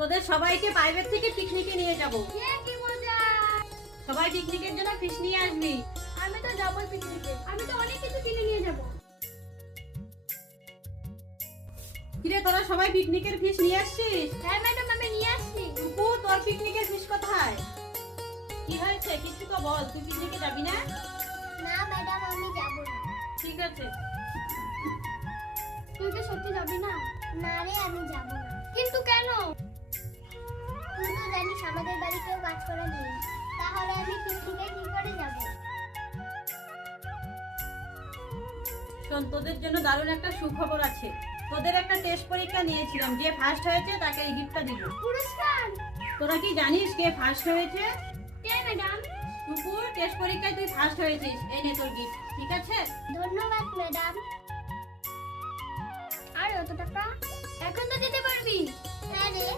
তোদের সবাইকে প্রাইভেট থেকে পিকনিকে নিয়ে যাব। কি মজা! সবাই পিকনিকের জন্য ফিশ নিয়ে আসবি। আমি তো যাবোই পিকনিকে। আমি তো অনেক কিছু কিনে নিয়ে যাব। কিরে তোরা সবাই পিকনিকের ফিশ নিয়ে আসছিস? হ্যাঁ ম্যাডাম, আমি নিয়ে আসছি। টুকু, তোর পিকনিকের ফিশ কোথায়? কি হয়েছে কিছু তো বল, তুই পিকনিকে যাবি না? না ম্যাডাম, আমি যাব না। ঠিক আছে। তুই কি সত্যি যাবি না? না রে, আমি যাব না। কিন্তু কেন? তুই তো জানিস আমাদের বাড়িতেও কাজ করা নেই, তাহলে আমি পিকনিকে কি করে যাব? শোন, তোদের জন্য দারুণ একটা সুখবর আছে। তোদের একটা টেস্ট পরীক্ষা নিয়েছিলাম, যে ফার্স্ট হয়েছে তাকে এই গিফটটা দিব। পুরস্কার? তোরা কি জানিস কে ফার্স্ট হয়েছে? কে ম্যাডাম? টুকু, টেস্ট পরীক্ষায় তুই ফার্স্ট হয়েছিস, এই নে তোর গিফট। ঠিক আছে? ধন্যবাদ ম্যাডাম। আর অত টাকা এখন তো দিতে পারবি? হ্যাঁ রে।